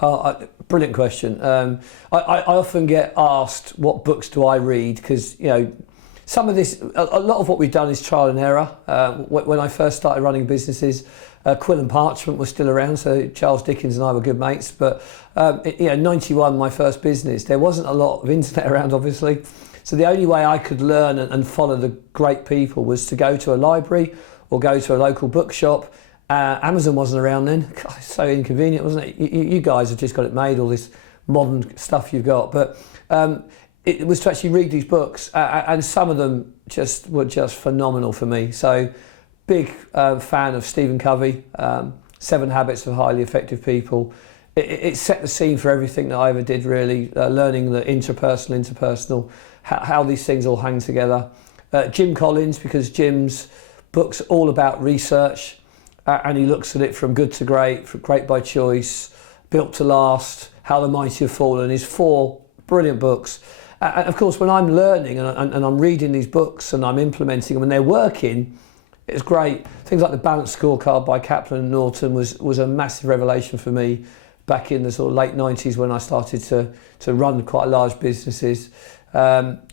Brilliant question. I often get asked, what books do I read? Because, some of this, a lot of what we've done is trial and error. When I first started running businesses, Quill and Parchment was still around, so Charles Dickens and I were good mates. But 91, my first business, there wasn't a lot of internet around, obviously. So the only way I could learn and follow the great people was to go to a library or go to a local bookshop. Amazon wasn't around then. God, it's so inconvenient, wasn't it? You guys have just got it made, all this modern stuff you've got. But it was to actually read these books, and some of them were just phenomenal for me. So, big fan of Stephen Covey, 7 Habits of Highly Effective People. It set the scene for everything that I ever did, really, learning the interpersonal, how these things all hang together. Jim Collins, because Jim's book's all about research, and he looks at it from good to great, from great by choice, built to last, how the mighty have fallen. His 4 brilliant books. And of course, when I'm learning and I'm reading these books and I'm implementing them and they're working, it's great. Things like the Balanced Scorecard by Kaplan and Norton was a massive revelation for me back in the sort of late 90s when I started to run quite large businesses.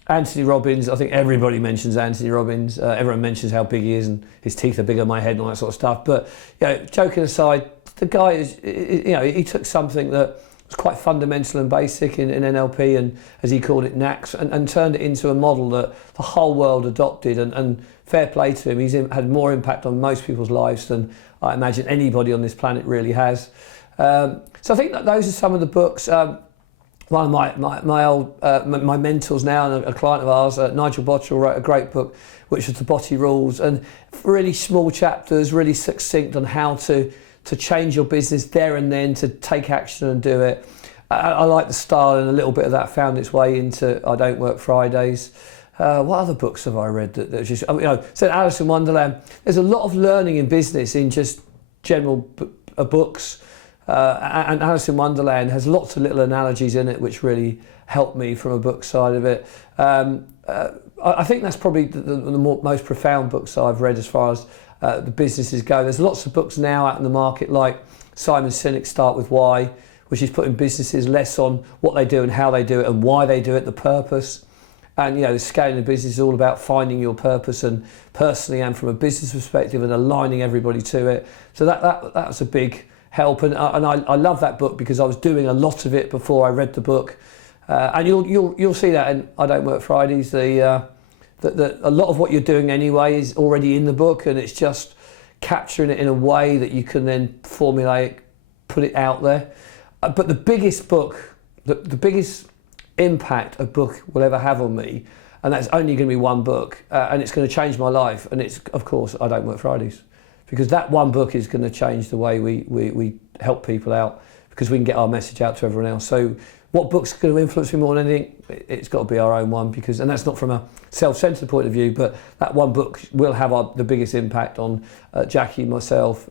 Anthony Robbins, I think everybody mentions Anthony Robbins. Everyone mentions how big he is and his teeth are bigger than my head and all that sort of stuff. But joking aside, the guy is, he took something that was quite fundamental and basic in NLP and, as he called it, NACS, and turned it into a model that the whole world adopted. And fair play to him, he's had more impact on most people's lives than I imagine anybody on this planet really has. So I think that those are some of the books. One of my old my mentors now and a client of ours, Nigel Botterill, wrote a great book, which was The Botty Rules, and really small chapters, really succinct on how to change your business there and then, to take action and do it. I like the style, and a little bit of that found its way into I Don't Work Fridays. What other books have I read that just, so Alice in Wonderland. There's a lot of learning in business in just general books. And Alice in Wonderland has lots of little analogies in it which really helped me from a book side of it. I think that's probably the most profound books I've read as far as the businesses go. There's lots of books now out in the market, like Simon Sinek's Start With Why, which is putting businesses less on what they do and how they do it and why they do it, the purpose. And the scaling of business is all about finding your purpose, and personally and from a business perspective, and aligning everybody to it. So that's a big help, and I love that book because I was doing a lot of it before I read the book, and you'll see that in I Don't Work Fridays. A lot of what you're doing anyway is already in the book, and it's just capturing it in a way that you can then formulate, put it out there. But the biggest book, the biggest impact a book will ever have on me, and that's only going to be one book, and it's going to change my life, and it's, of course, I Don't Work Fridays. Because that one book is going to change the way we help people out, because we can get our message out to everyone else. So what book's going to influence me more than anything? It's got to be our own one, and that's not from a self-centered point of view, but that one book will have the biggest impact on Jackie, myself,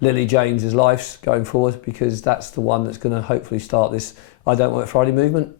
Lily, James's lives going forward, because that's the one that's going to hopefully start this I Don't Work Friday movement.